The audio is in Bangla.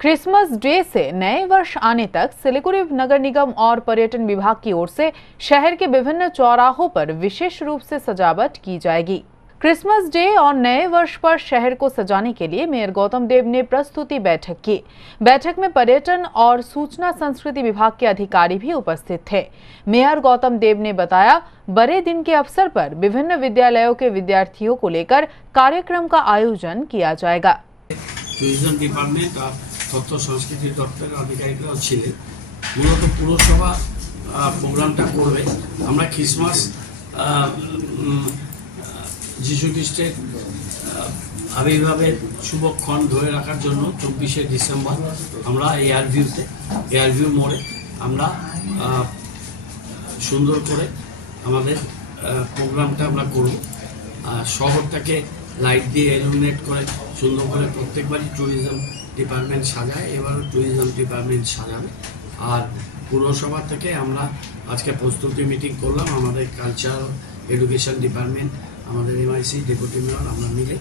क्रिसमस डे से नए वर्ष आने तक सिलीगुड़ी नगर निगम और पर्यटन विभाग की ओर से शहर के विभिन्न चौराहों पर विशेष रूप से सजावट की जाएगी। क्रिसमस डे और नए वर्ष पर शहर को सजाने के लिए मेयर गौतम देव ने प्रस्तुति बैठक की। बैठक में पर्यटन और सूचना संस्कृति विभाग के अधिकारी भी उपस्थित थे। मेयर गौतम देव ने बताया, बड़े दिन के अवसर पर विभिन्न विद्यालयों के विद्यार्थियों को लेकर कार्यक्रम का आयोजन किया जाएगा। टूरिज्म डिपार्टमेंट और তথ্য সংস্কৃতি দপ্তরের আধিকারিকরাও ছিলেন। মূলত পুরসভা প্রোগ্রামটা করবে। আমরা ক্রিসমাস যিশু খ্রিস্টের আবির্ভাবের শুভক্ষণ ধরে রাখার জন্য 24শে ডিসেম্বর আমরা এয়ারভিউ মোড়ে আমরা সুন্দর করে আমাদের প্রোগ্রামটা আমরা করব। শহরটাকে লাইট দিয়ে ইলুমিনেট করে সুন্দর করে প্রত্যেকবারই ট্যুরিজম ডিপার্টমেন্ট সাজায়, এবারও ট্যুরিজম ডিপার্টমেন্ট সাজাবে। আর পুরসভা থেকে আমরা আজকে প্রস্তুতি মিটিং করলাম, আমাদের কালচার এডুকেশন ডিপার্টমেন্ট, আমাদের এমআইসি ডেপুটি মেয়র আমরা মিলে